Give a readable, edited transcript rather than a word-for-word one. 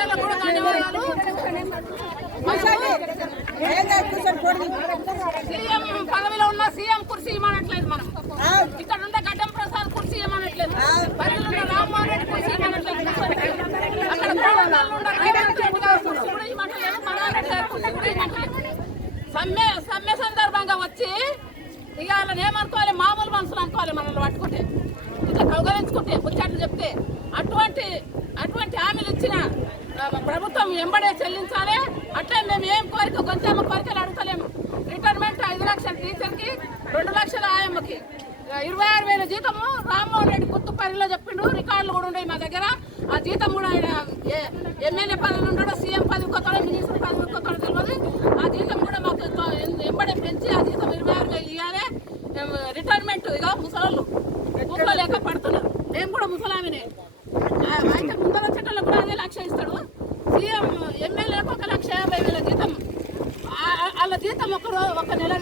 ఎమ్మెల్యేలకు కూడా ధన్యవాదాలు. సీఎం పదవిలో ఉన్న సీఎం కుర్చీ ఇవ్వనట్లేదు, మనం ఇక్కడ ఉండే గడ్డం ప్రసాద్ కుర్చీ ఇవ్వనట్లేదు, పరిధిలో ఉన్న రామ్మోహన్ రెడ్డి కుర్చీ ఇవ్వనట్లేదు, అక్కడ కోడంగల్లో ఉన్న రేవంత్ రెడ్డి గారు కుర్చీ కూడా ఇవ్వట్లేదు, మనారెడ్డి గారు కుర్చీ కూడా ఇవ్వట్లేదు. సమ్మె సందర్భంగా వచ్చి ఇక వాళ్ళని ఏమనుకోవాలి, మామూలు మనుషులు అనుకోవాలి, మనల్ని పట్టుకుంటే ఇట్లా కౌగలించుకుంటే ముచ్చట్లు చెప్తే. అటువంటి హామీలు ఇచ్చిన ప్రభుత్వం వెంబడే చెల్లించాలి. అట్లే మేము ఏం కోరిక కొంచెం కోరికలు అడుగుతలేము. రిటైర్మెంట్ 5 లక్షల టీచర్కి, 2 లక్షల ఆయమ్మకి, 26,000 జీతము రామ్మోహన్ రెడ్డి కొత్తపల్లిలో చెప్పిండు. రికార్డులు కూడా ఉన్నాయి మా దగ్గర. ఆ జీతం కూడా ఆయన ఎమ్మెల్యే పదవి ఉంటాడో, సీఎం పదవి కొత్తాడో, మినిస్టర్ పదవి కొత్తాడో తెలియదు. ఆ జీతం కూడా మాకు వెంబడే పెంచి ఆ జీతం 26,000 ఇవ్వాలి. రిటైర్మెంట్ ఇక ముసలు లేక పడుతున్నారు. మేము కూడా ముసలామినే. అయితే ముందర చట్టంలో కూడా అదే 1 లక్ష ఇస్తాడు. సీఎం ఎమ్మెల్యేలకు 1,50,000 జీతం. వాళ్ళ జీతం ఒక నెల